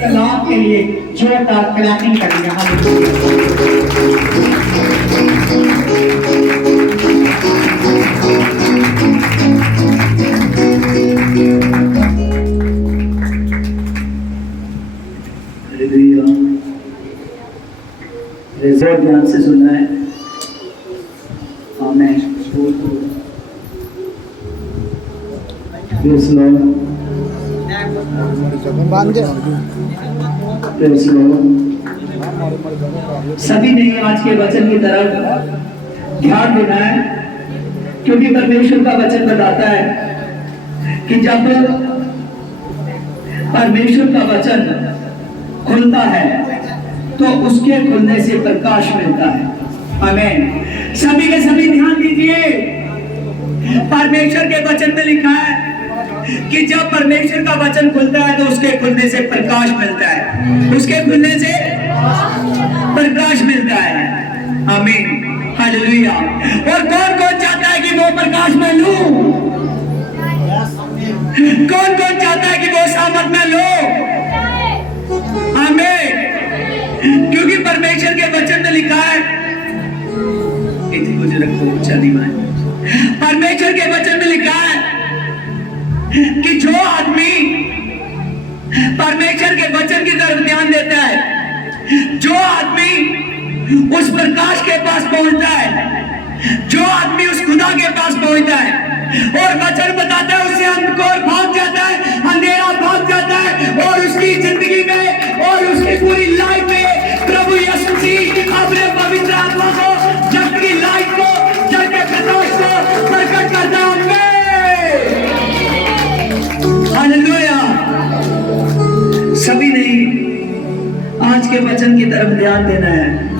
कलाम के लिए जोरदार क्लैपिंग करेंगे। रिजल्ट ध्यान से सुनना है। आमीन। Praise Lord. Praise Lord. सभी ने आज के वचन की तरफ ध्यान देना है, क्योंकि परमेश्वर का वचन बताता है कि जब परमेश्वर का वचन खुलता है तो उसके खुलने से प्रकाश मिलता है। आमीन। सभी के सभी ध्यान दीजिए। परमेश्वर के वचन में लिखा है कि जब परमेश्वर का वचन खुलता है तो उसके खुलने से प्रकाश मिलता है, उसके खुलने से प्रकाश मिलता है। आमीन। हालेलुया। और कौन कौन चाहता है कि वो प्रकाश में लूं? कौन कौन चाहता है कि वो सामर्थ में लो? आमीन। क्योंकि परमेश्वर के वचन में लिखा है, मुझे रखो चली माए। परमेश्वर के वचन में लिखा है कि जो आदमी परमेश्वर के वचन की तरफ ध्यान देता है, जो आदमी उस प्रकाश के पास पहुंचता है, जो आदमी उस खुदा के पास पहुंचता है, और वचन बताता है उससे अंधकार भाग जाता है, अंधेरा भाग जाता है, और उसकी जिंदगी में और उसकी पूरी लाइफ में प्रभु यीशु मसीह अपने पवित्र आत्मा को, जग की लाइट को, जग के प्रकाश को प्रकट करता है। हालेलुया। सभी ने आज के वचन की तरफ ध्यान देना है।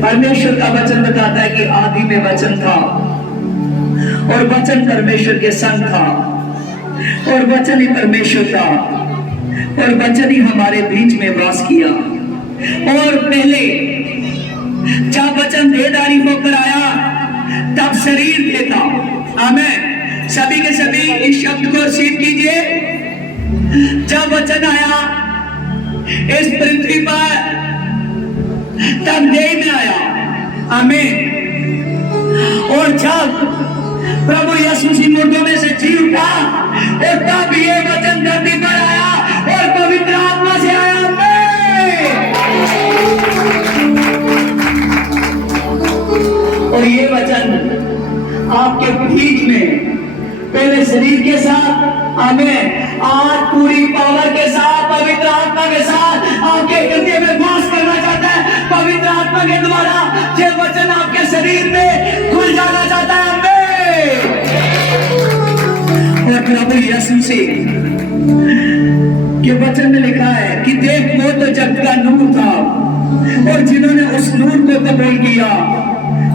परमेश्वर का वचन बताता है कि आदि में वचन था और वचन परमेश्वर के संग था और वचन ही परमेश्वर था और वचन ही हमारे बीच में वास किया। और पहले जब वचन देहधारी होकर आया तब शरीर थे था। आमीन। सभी के सभी इस शब्द को रिसीव कीजिए। जब वचन आया इस पृथ्वी पर तब देह में आया। आमीन। और जब प्रभु यीशु मसीह मुर्दों में से जी उठा और तब ये वचन धरती पर आया और पवित्र आत्मा से आया। और ये वचन आपके बीच में पहले शरीर के साथ, आमीन, आज पूरी पावर के साथ, पवित्र आत्मा के साथ आपके हृदय में वास करना चाहता है। पवित्र आत्मा के द्वारा ये वचन आपके शरीर में खुल जाना चाहता है। और प्रभु यीशु से के वचन में लिखा है कि देख वो तो जग का नूर था और जिन्होंने उस नूर को कबूल किया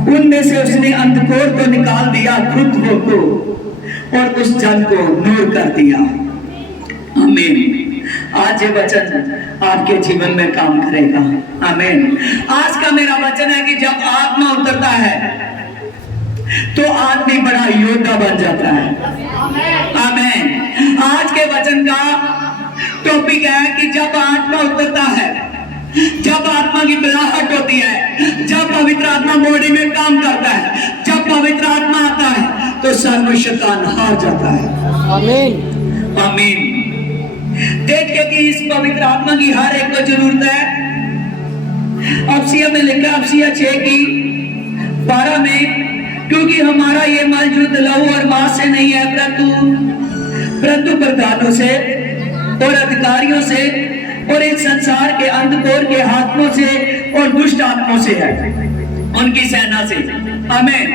उनमें से उसने अंधकार को निकाल दिया खुद को और उस जन को नूर कर दिया। आमीन। आज ये वचन आपके जीवन में काम करेगा। आमीन। आज का मेरा वचन है कि जब आत्मा उतरता है तो आदमी बड़ा योद्धा बन जाता है। आमीन। आज के वचन का टॉपिक है कि जब आत्मा उतरता है, जब आत्मा की बिलाहट होती है, जब पवित्र आत्मा बॉडी में काम करता है, जब पवित्र आत्मा आता है तो सर्व शैतान हार जाता है। आमीन। आमीन। देखिए कि इस पवित्र आत्मा की हर एक को जरूरत है। अफसिया में लिखा, अफसिया 6:12 में, क्योंकि हमारा ये मल युद्ध लहू और मांस से नहीं है परंतु प्रधानों से और अधिकारियों से और इस संसार के अंधकार के हाथों से और दुष्ट आत्माओं से है, उनकी सेना से। आमीन।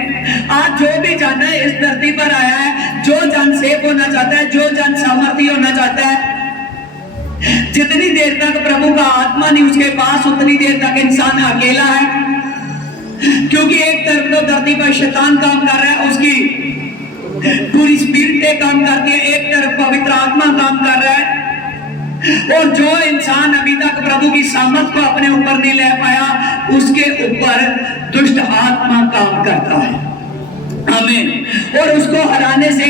आज जो भी जन इस धरती पर आया है, जो जन सेफ होना चाहता है, जो जन सामर्थी होना चाहता है, जितनी देर तक प्रभु का आत्मा नहीं उसके पास उतनी देर तक इंसान अकेला है। क्योंकि एक तरफ तो धरती पर शैतान काम कर रहा है, उसकी पूरी स्पिरिटें काम करती है, एक तरफ पवित्र आत्मा काम कर रहा है। और जो इंसान अभी तक प्रभु की सामर्थ को अपने ऊपर नहीं ले पाया उसके ऊपर दुष्ट आत्मा काम करता है। आमीन। और उसको हराने से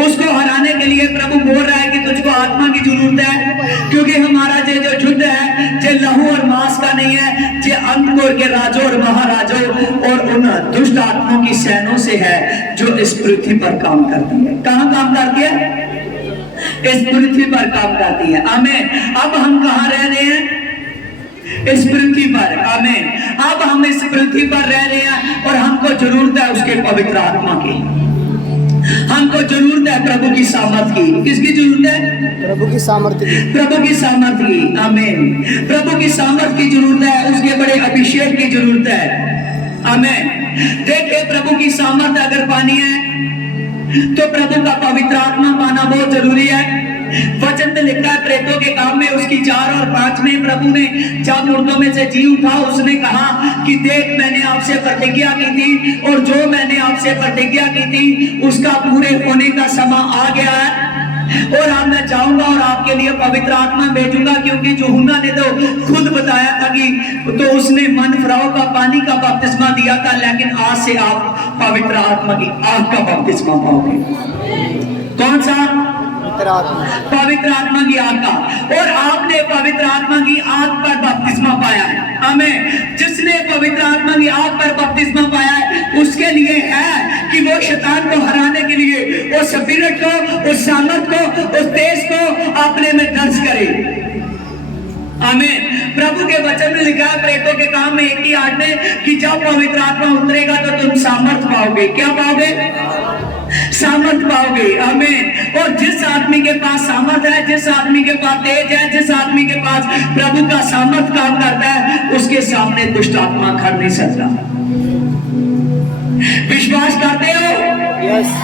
उसको हराने के लिए प्रभु बोल रहा है कि तुझको आत्मा की जरूरत है, क्योंकि हमारा जो युद्ध है जो लहू और मांस का नहीं है, जो अंधकोर के राजों और महाराजों और उन दुष्ट आत्माओं की सेनों से है जो इस पृथ्वी पर काम करती है। कहां काम करती है? इस पृथ्वी पर काम करती है। आमीन। अब हम कहां रह रहे हैं? इस पृथ्वी पर। आमीन। अब हम इस पृथ्वी पर रह रहे हैं और हमको जरूरत है उसके पवित्र आत्मा की। हमको जरूरत है प्रभु की सामर्थ की। किसकी जरूरत है? प्रभु की सामर्थ्य की। प्रभु की सामर्थ की। आमीन। प्रभु की सामर्थ की जरूरत है, उसके बड़े अभिषेक की जरूरत है। आमीन। देखिए, प्रभु की सामर्थ अगर पानी है तो प्रभु का पवित्र आत्मा पाना बहुत जरूरी है। वचन में लिखा है, प्रेतों के काम में उसकी 4 और 5 में प्रभु ने जब मुर्दों में से जी उठा, उसने कहा कि देख, मैंने आपसे प्रतिज्ञा की थी और जो मैंने आपसे प्रतिज्ञा की थी उसका पूरे होने का समय आ गया है और अब मैं जाऊंगा और आपके लिए पवित्र आत्मा भेजूंगा। क्योंकि यूहन्ना ने तो खुद बताया था कि तो उसने मन फराव का पानी का बपतिस्मा दिया था, लेकिन आज से आप पवित्र आत्मा की आग का बपतिस्मा पाओगे। कौन सा? पवित्र आत्मा की आग का। और आपने पवित्र आत्मा की आग पर बपतिस्मा पाया है। हमें जिसने पवित्र आत्मा की आग पर बपतिस्मा पाया है उसके लिए है कि वो शैतान को हराने के लिए उस स्पिरिट को, उस सामर्थ को, उस तेज को अपने में दर्ज करे। आमीन। प्रभु के वचन में लिखा है प्रेतों के काम में 1:8 में कि जब पवित्र आत्मा उतरेगा तो तुम सामर्थ पाओगे। क्या पाओगे? सामर्थ पाओगे। आमीन। और जिस आदमी के पास सामर्थ है, जिस आदमी के पास तेज है, जिस आदमी के पास प्रभु का सामर्थ काम करता है, उसके सामने दुष्ट आत्मा खड़ नहीं सकता। विश्वास करते हो? यस।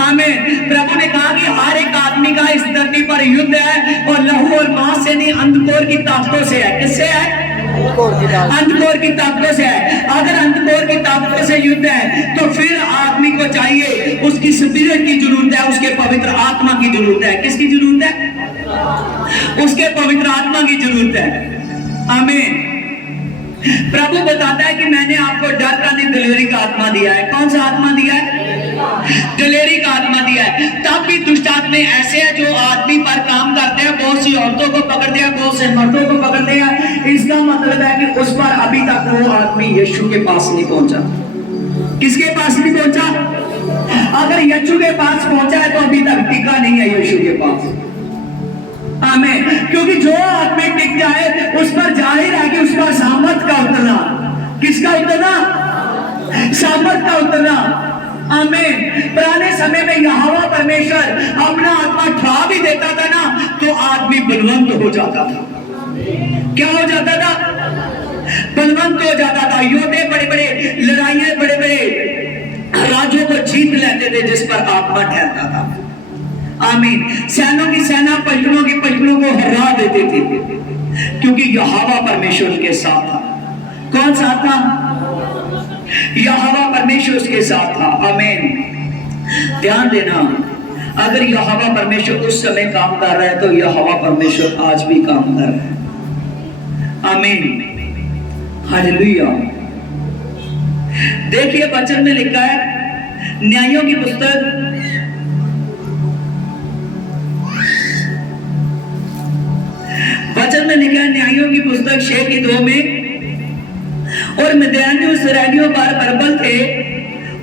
आमीन। प्रभु ने कहा कि हर एक आदमी का इस धरती पर युद्ध है और लहू और मांस से नहीं, अंधकोर की ताकतों से है। किससे है? अंधकोर की ताकतों से है। अगर अंधकोर की ताकतों से युद्ध है तो फिर आदमी को चाहिए, उसकी स्पिरिट की जरूरत है, उसके पवित्र आत्मा की जरूरत है। किसकी जरूरत है? उसके पवित्र आत्मा की जरूरत है। आमीन। प्रभु बताता है कि मैंने आपको डर का नहीं, दिलेरी का आत्मा दिया है। कौन सा आत्मा दिया है? दिलेरी का आत्मा दिया है। तब भी दुष्ट आत्मा ऐसे है जो आदमी पर काम करते हैं, बहुत सी औरतों को पकड़ दिया, बहुत से मर्दों को पकड़ दिया। इसका मतलब है कि उस पर अभी तक वो आदमी यीशु के पास नहीं पहुंचा। किसके पास नहीं पहुंचा? अगर यीशु के पास पहुंचा है तो अभी तक टिका नहीं है यीशु के पास। आमीन। क्योंकि जो आदमी टिक जाए उस पर जाहिर है कि उसका सामर्थ का उतरना। किसका उतरना? सामर्थ का उतरना। आमीन। पुराने समय में यहोवा परमेश्वर अपना आत्मा ठा भी देता था ना तो आदमी बलवंत हो जाता था। क्या हो जाता था? बलवंत हो जाता था। योद्धे बड़े बड़े लड़ाइयां, बड़े बड़े राज्यों को जीत लेते थे जिस पर आत्मा ठहरता था। आमीन। सेनों की सेना, पलटनों की पलटनों को हरा देते थे क्योंकि यहोवा परमेश्वर के साथ था। कौन साथ था? यहोवा परमेश्वर उसके साथ था। आमीन। ध्यान देना, अगर यहोवा परमेश्वर उस समय काम कर रहा है तो यहोवा परमेश्वर आज भी काम कर रहा है। आमीन। हालेलुया। देखिए, वचन में लिखा है, न्यायों की पुस्तक वचन में लिखा है, न्यायों की पुस्तक 6:2 में, और मिद्यानियों इसराइलियों पर प्रबल थे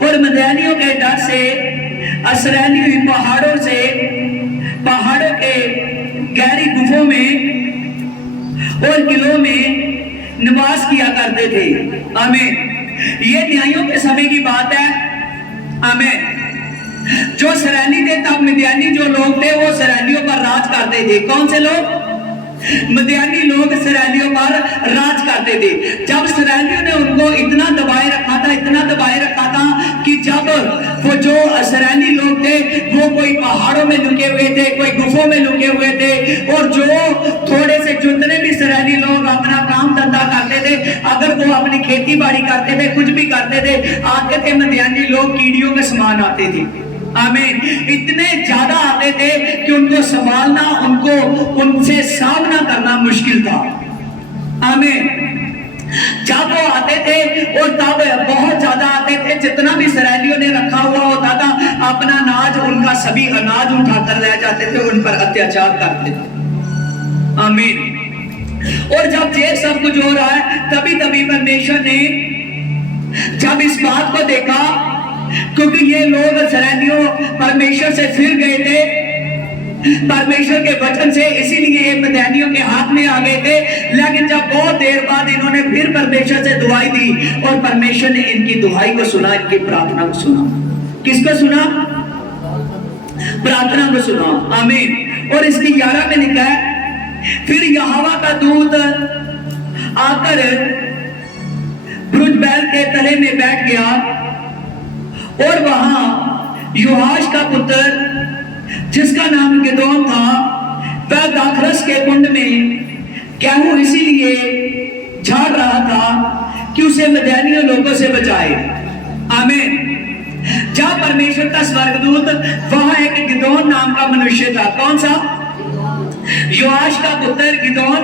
और मिद्यानियों के डर से इसराइली पहाड़ों के गहरी गुफों में और किलों में निवास किया करते थे। आमीन। ये न्यायों के समय की बात है। आमीन। जो इसराइली थे तब मिद्यानी जो लोग थे वो इसराइलियों पर राज करते थे। कौन से लोग? मिद्यानी लोग इसराइलियों पर राज करते थे। जब इसराइलियों ने उनको इतना दबाए रखा था, इतना दबाए रखा था कि जब वो जो इसराइली लोग थे वो कोई पहाड़ों में लुके हुए थे, कोई गुफों में लुके हुए थे, और जो थोड़े से जितने भी इसराइली लोग अपना काम धंधा करते थे, अगर वो अपनी खेती बाड़ी करते थे, कुछ भी करते थे, आते थे मिद्यानी लोग कीड़ियों के समान आते थे। आमीन। इतने ज्यादा आते थे कि उनको संभालना, उनसे सामना करना मुश्किल था। आमीन। जब वो आते थे और तब बहुत ज्यादा आते थे, जितना भी इसराइलियों ने रखा हुआ होता था अपना अनाज उनका सभी अनाज उठाकर ले जाते थे, उन पर अत्याचार करते थे। आमीन। और जब ये सब कुछ हो रहा है, तभी तभी परमेश्वर ने जब इस बात को देखा, क्योंकि ये लोग इसराइलियों परमेश्वर से फिर गए थे परमेश्वर के वचन से, इसीलिए ये मदीनियों के हाथ में आ गए थे। लेकिन जब बहुत देर बाद इन्होंने फिर परमेश्वर से दुआई दी और परमेश्वर ने इनकी दुआई को सुना, इनकी प्रार्थना को सुना। किसको सुना? प्रार्थना को सुना। आमीन। और इसकी 11 में लिखा है, फिर यहोवा का दूत आकर ब्रुज बैल के तले में बैठ गया और वहां योआश का पुत्र जिसका नाम गिदोन था, वह दाखरस के कुंड में गेहूं इसीलिए झाड़ रहा था कि उसे मदीनियों लोगों से बचाए। आमीन। जब परमेश्वर का स्वर्गदूत, वहां एक गिदोन नाम का मनुष्य था। कौन सा? योआश का पुत्र गिदोन।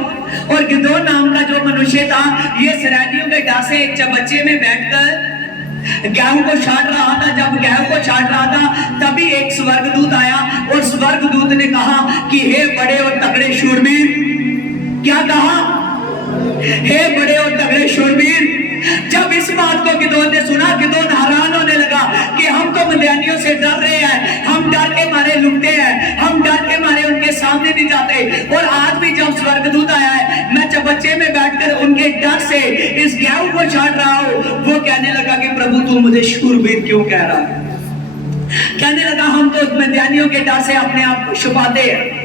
और गिदोन नाम का जो मनुष्य था, ये इसराइलियों के डासे एक चबच्चे में बैठकर गेहूं को छाट रहा था। जब गेहूं को छाट रहा था, तभी एक स्वर्गदूत आया और स्वर्गदूत ने कहा कि हे बड़े और तगड़े शूरवीर। क्या कहा? हे बड़े और तगड़े शूरवीर। जब इस बात को गिदोन ने सुना, गिदोन हैरान होने लगा कि हम तो मदीनियों से डर रहे हैं, हम डर के मारे लुकते हैं, हम डर के मारे उनके सामने नहीं जाते। और आज भी जब स्वर्गदूत आया है, मैं चबच्चे में बैठकर उनके डर से इस गेहूं को छाट रहा हूं। वो कहने लगा कि प्रभु तू मुझे शूरवीर क्यों कह रहा है? कहने लगा हम तो मदीनियों के डर से अपने आप को छुपाते हैं।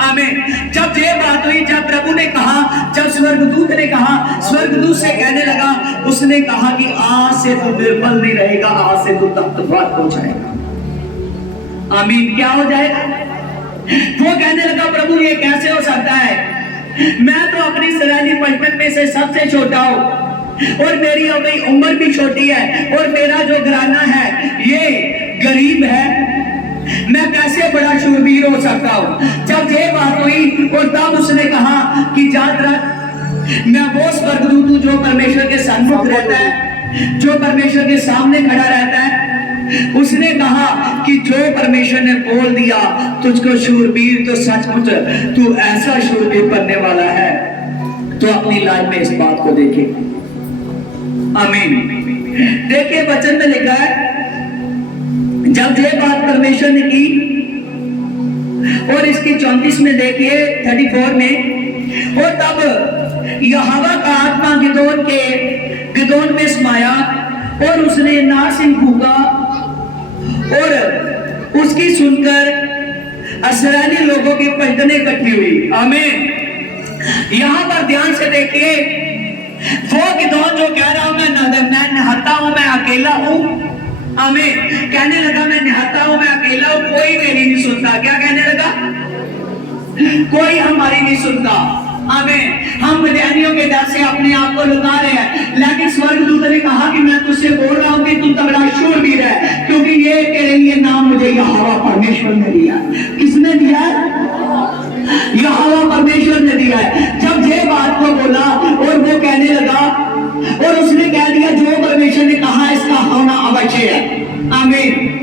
आमीन। जब ये बात हुई, जब प्रभु ने कहा, जब स्वर्गदूत ने कहा, स्वर्गदूत से कहने लगा, उसने कहा कि आज से तू निर्बल नहीं रहेगा, आज से तू ताकतवर हो जाएगा। आमीन। क्या हो जाएगा? वो कहने लगा प्रभु ये कैसे हो सकता है? मैं तो अपनी इसराइली बचपन में से सबसे छोटा हूं और मेरी अभी उम्र भी छोटी है और मेरा जो घराना है ये गरीब है, मैं कैसे बड़ा शूरवीर हो सकता हूं? जब ये बात हुई और तब उसने कहा कि जात रख, मैं वो स्वर्गदूत हूं जो परमेश्वर के सन्मुख रहता है, जो परमेश्वर के सामने खड़ा रहता है। उसने कहा कि जो परमेश्वर ने बोल दिया तुझको शूरवीर, तो सचमुच तू ऐसा शूरवीर बनने वाला है। तो अपनी लाइफ में इस बात को देखे। आमीन। देखिए वचन में लिखा है, जब ये बात परमेश्वर ने की, और इसकी 34 में देखिए 34 में, और तब यहोवा का आत्मा गिदोन में समाया और उसने नासिन फूका और उसकी सुनकर इस्राएली लोगों की पलटनें इकट्ठी हुई। आमीन। यहां पर ध्यान से देखिए, वो गिदोन जो कह रहा हूं मैं नहाता हूं, मैं अकेला हूं। आमीन। कहने लगा मैं नहाता हूं, मैं अकेला हूं, कोई मेरी नहीं सुनता। क्या कहने लगा? कोई हमारी नहीं सुनता। आमीन। हम मदीनियों के डर से अपने आप को लुका रहे हैं, लेकिन स्वर्गदूत ने कहा कि मैं तुझसे बोल रहा हूं कि तू तगड़ा शूरवीर है, क्योंकि ये तेरे लिए नाम मुझे यहोवा परमेश्वर ने दिया। किसने दिया? यहोवा परमेश्वर ने दिया है। जब ये बात को बोला और वो कहने लगा और उसने कह दिया जो परमेश्वर ने कहा इसका होना अवश्य है। आमीन।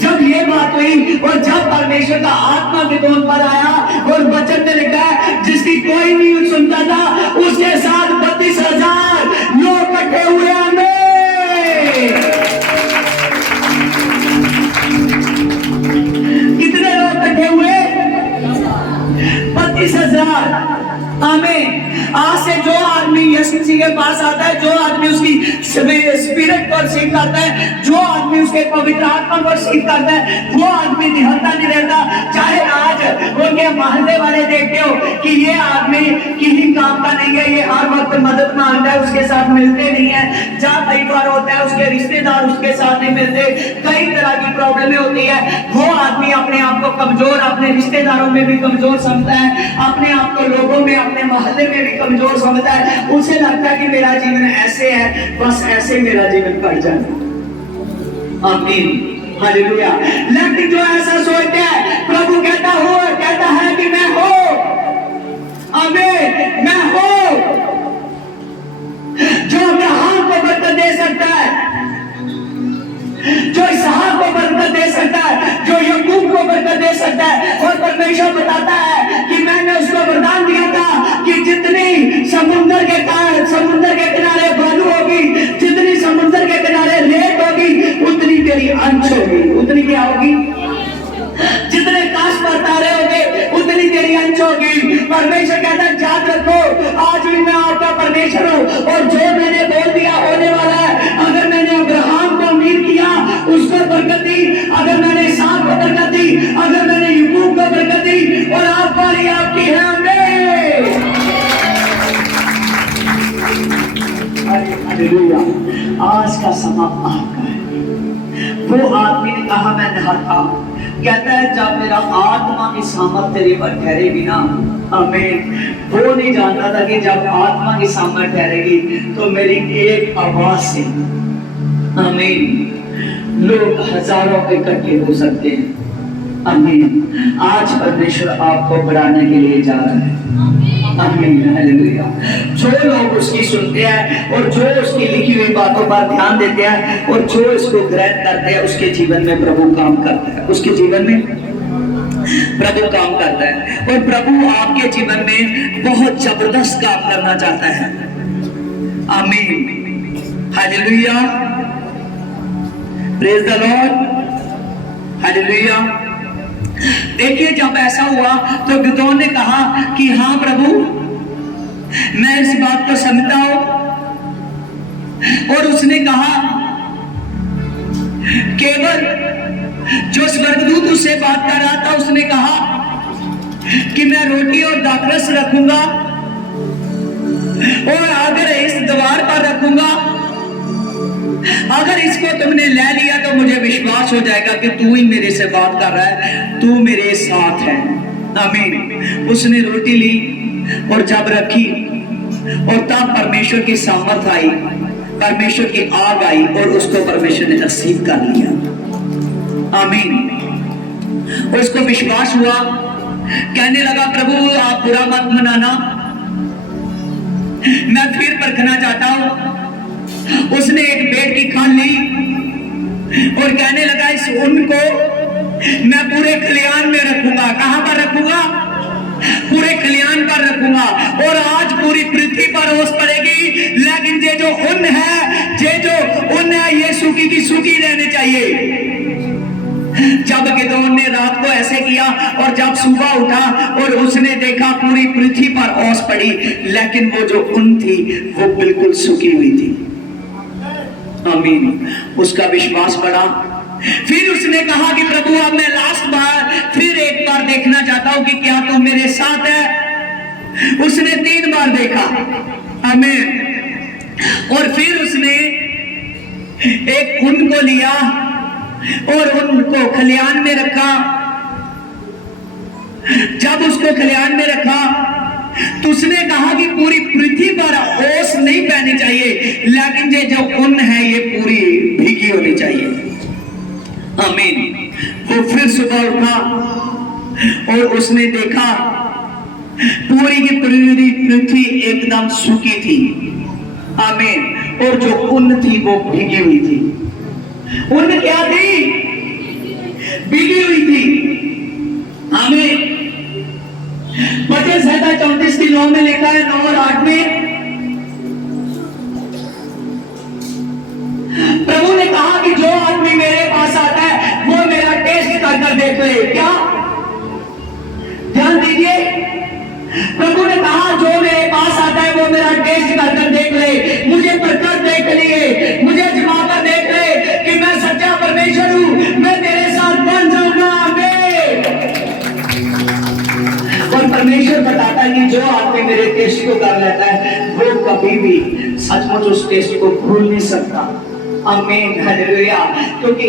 जब ये बात हुई और जब परमेश्वर का आत्मा गिदोन पर आया और वचन में लिखा है जिसकी कोई नहीं सुनता था, उसके साथ 32,000 लोग इकट्ठे हुए। कितने लोग इकट्ठे हुए? 32,000। आमीन। आज से जो आदमी यीशु मसीह के पास आता है, जो आदमी उसकी स्पिरिट को रिसीव करता है, जो आदमी उसके पवित्र आत्मा को रिसीव करता है, वो आदमी निहत्था नहीं रहता। चाहे आज उनके मोहल्ले वाले देखते हो कि ये आदमी किसी काम का नहीं है, ये हर वक्त मदद मांगता है, उसके साथ मिलते नहीं है। जहाँ कई बार होता है उसके रिश्तेदार उसके साथ नहीं मिलते, कई तरह की प्रॉब्लमें होती है। वो आदमी अपने आप को कमजोर, अपने रिश्तेदारों में भी कमजोर समझता है, अपने आप को लोगों में, अपने मोहल्ले में भी कमजोर समझता है। उसे लगता है कि मेरा जीवन ऐसे है, बस ऐसे मेरा जीवन कट जाए। आमीन। हालेलुया। लेकिन जो ऐसा सोचता है, प्रभु कहता है कि मैं हूं। आमीन। मैं हूं जो अब्राहम को बरकत दे सकता है, जो इसहाक को बरकत बरकत दे सकता है, जो यकूब को बरकत दे सकता है। और परमेश्वर बताता है कि मैंने उसको वरदान दिया था कि जितनी समुद्र के किनारे बालू होगी, जितनी समुद्र के किनारे रेत होगी, उतनी तेरी अंश होगी। उतनी क्या होगी? जितने काश पर तारे होंगे, उतनी तेरी अंश होगी। परमेश्वर कहता है याद रखो, आज भी मैं आपका परमेश्वर हूं, और जो मैंने बोल दिया होने वाला है। अगर मैंने अब्राहम को अमीर किया, उसको बरकत दी, अगर मैंने इसहाक को बरकत दी, अगर मैंने याकूब को बरकत दी, और आप बारी आपकी है। हालेलुया। आज का समा आपका है। वो आदमी ने कहा मैं नहाता हूं, कहता है जब मेरा आत्मा की सामर्थ तेरे पर ठहरेगी ना, आमीन। वो नहीं जानता था कि जब आत्मा की सामर्थ ठहरेगी तो मेरी एक आवाज से, आमीन, लोग हजारों इकट्ठे हो सकते हैं। आमीन। आज परमेश्वर आपको बढ़ाने के लिए जा रहा है। आमीन। हालेलुया। जो लोग उसकी सुनते हैं और जो उसकी लिखी हुई बातों पर ध्यान देते हैं और जो इसको ग्रहण करते हैं, उसके जीवन में प्रभु काम करता है। उसके जीवन में प्रभु काम करता है, और प्रभु आपके जीवन में बहुत जबरदस्त काम करना चाहता है। आमीन। Hallelujah. Praise the Lord. Hallelujah. देखिए जब ऐसा हुआ तो गिदोन ने कहा कि हाँ प्रभु, मैं इस बात को समझता हूं। और उसने कहा केवल जो स्वर्गदूत उससे बात कर रहा था, उसने कहा कि मैं रोटी और दाखरस रखूंगा और अगर इस द्वार पर रखूंगा, अगर इसको तुमने ले लिया तो मुझे विश्वास हो जाएगा कि तू ही मेरे से बात कर रहा है, तू मेरे साथ है। आमीन। उसने रोटी ली और जब रखी, और तब परमेश्वर की सामर्थ आई, परमेश्वर की आग आई, और उसको परमेश्वर ने नसीब कर लिया। आमीन। उसको विश्वास हुआ, कहने लगा प्रभु आप बुरा मत मनाना, मैं फिर परखना चाहता हूं। उसने एक पेड़ की खान ली और कहने लगा इस ऊन को मैं पूरे खलियान में रखूंगा। कहां पर रखूंगा? पूरे खलियान पर रखूंगा, और आज पूरी पृथ्वी पर ओस पड़ेगी, लेकिन ये जो ऊन है ये सूखी की सूखी रहनी चाहिए। जब गिदोन ने रात को ऐसे किया और जब सुबह उठा और उसने देखा पूरी पृथ्वी पर ओस पड़ी, लेकिन वो जो ऊन थी वो बिल्कुल सूखी हुई थी। आमीन। उसका विश्वास बढ़ा। फिर उसने कहा कि प्रभु अब मैं लास्ट बार फिर एक बार देखना चाहता हूं कि क्या तुम मेरे साथ है। उसने 3 बार देखा। आमीन। और फिर उसने एक ऊन को लिया और ऊन को खलियान में रखा। जब उसको खलियान में रखा तो उसने कहा कि पूरी पृथ्वी पर ओस नहीं पहनी चाहिए, लेकिन ये जो ऊन है ये पूरी भीगी होनी चाहिए। आमीन। वो फिर सुबह उठा और उसने देखा पूरी की पूरी पृथ्वी एकदम सूखी थी। आमीन। और जो ऊन थी वो भीगी हुई थी। ऊन क्या थी? भीगी हुई थी। आमीन। मत्ती 34:9 में लिखा है, 9 और 8 में प्रभु ने कहा कि जो आदमी मेरे पास आता है वो मेरा टेस्ट कर देख ले। क्या? ध्यान दीजिए, प्रभु ने कहा जो मेरे पास आता है वो मेरा टेस्ट कर देख ले, मुझे परख देख लिए, मुझे आजमा कर देख ले कि मैं सच्चा परमेश्वर हूं, मैं तेरे साथ बन जाऊंगा। और परमेश्वर बताता है कि जो आदमी मेरे टेस्ट को कर लेता है वो कभी भी सचमुच उस टेस्ट को भूल नहीं सकता। आमीन। हालेलुया। क्योंकि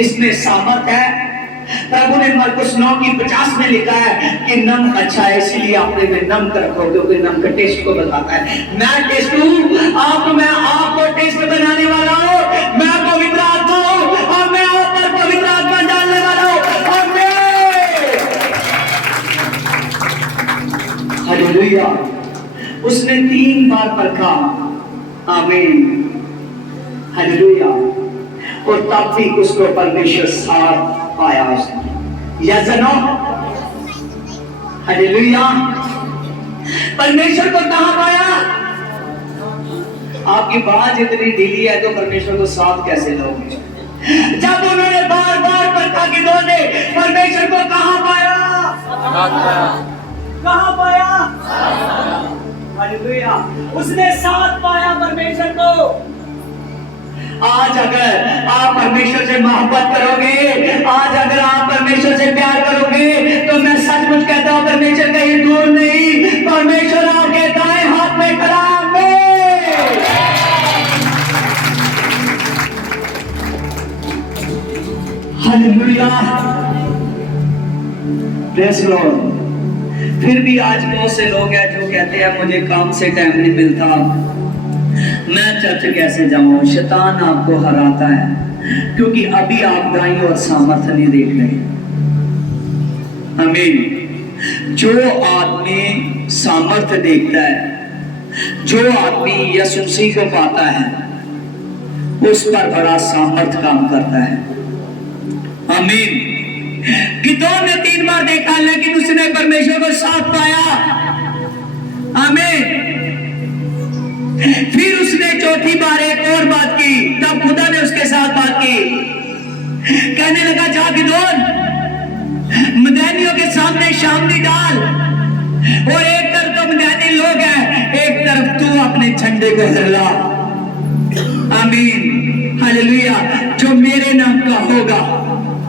इसमें सामर्थ है। प्रभु ने मरकुस 9:50 में लिखा है कि नमक अच्छा है, इसलिए आपने में नमक रखो, क्योंकि नमक टेस्ट को बताता है। मैं टेस्ट हूं, मैं आपको टेस्ट बनाने वाला हूं। मैं पवित्र आत्मा हूं और मैं आप पर पवित्र आत्मा डालने वाला हूं। हालेलुया। उसने 3 बार परखा। आमीन। हालेलुया। और तब भी उसको परमेश्वर साथ पाया उसने। Yes no, hallelujah. परमेश्वर को कहां पाया? आपकी बात इतनी ढीली है तो परमेश्वर को साथ कैसे लोगे? जब उन्होंने बार बार परखा गिदोन ने परमेश्वर को कहां पाया? कहां पाया? हालेलुया। उसने साथ पाया परमेश्वर को। आज अगर आप परमेश्वर से मोहब्बत करोगे, आज अगर आप परमेश्वर से प्यार करोगे, तो मैं सचमुच कहता हूं परमेश्वर कहीं दूर नहीं, परमेश्वर आपके दाएं हाथ में खड़ा है। Hallelujah, praise Lord. फिर भी आज बहुत से लोग हैं जो कहते हैं मुझे काम से टाइम नहीं मिलता, मैं चर्च कैसे जाऊं। शैतान आपको हराता है क्योंकि अभी आप दाई और सामर्थ्य नहीं देख रहे। आमीन। जो आदमी सामर्थ्य देखता है, जो आदमी यीशु मसीह को पाता है, उस पर बड़ा सामर्थ्य काम करता है। आमीन। गिदोन ने 3 बार देखा लेकिन उसने परमेश्वर को साथ पाया। आमीन। फिर उसने चौथी बार एक और बात की, तब खुदा ने उसके साथ बात की, कहने लगा जा गिदोन, मदानियों के सामने शामनी डाल, और एक तरफ तो मदानी लोग हैं, एक तरफ तू अपने झंडे को हिला। आमीन, हालेलुया। जो मेरे नाम का होगा,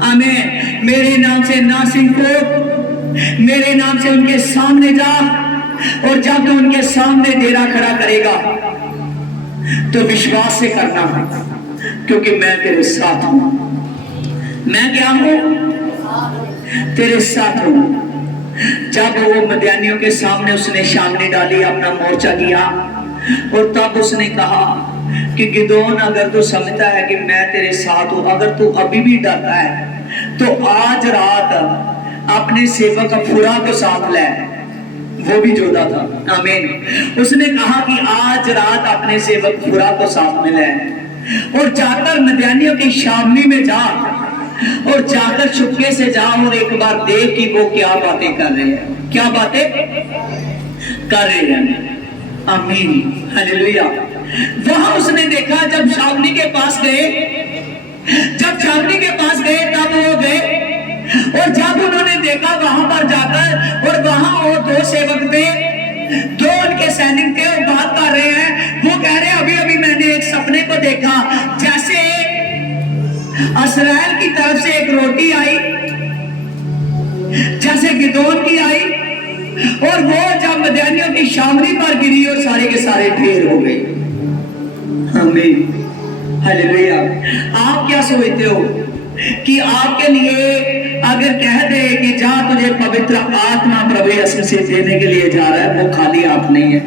आमीन, मेरे नाम से नासिंग को, मेरे नाम से उनके सामने जा, और जब तू उनके सामने डेरा खड़ा करेगा तो विश्वास से करना है, क्योंकि मैं तेरे साथ हूं। मैं क्या हूं? तेरे साथ हूं। जब वो मदियानियों के सामने उसने शामनी डाली, अपना मोर्चा किया, और तब उसने कहा कि गिदोन, अगर तू समझता है कि मैं तेरे साथ हूं, अगर तू अभी भी डरता है तो आज रात अपने सेवक फुरा को साथ ले, वो भी जोधा था। आमीन। उसने कहा कि आज रात अपने सेवक फुरा को साथ में ले, और जाकर मदियानियों की शामनी में जा, और जाकर चुपके से जा और एक बार देख कि वो क्या बातें कर रहे हैं, क्या बातें कर रहे हैं। आमीन, हालेलुया। वहां उसने देखा, जब शामनी के पास गए, जब शामनी के पास गए तब वो गए, और जब उन्होंने देखा वहां पर जाकर, और वहां वो 2 सेवक थे, 2 उनके सैनिक थे, वो बात कर रहे हैं। वो कह रहे हैं अभी अभी मैंने एक सपने को देखा, जैसे इस्राएल की तरफ से एक रोटी आई, जैसे गिदोन की आई, और वो जब मदियानियों की शामनी पर गिरी और सारे के सारे ढेर हो गए। आमीन, हालेलुया। आप क्या सोचते हो कि आपके लिए अगर कह दे कि जा तुझे पवित्र आत्मा प्रभु यीशु से देने के लिए जा रहा है, वो खाली आप नहीं है।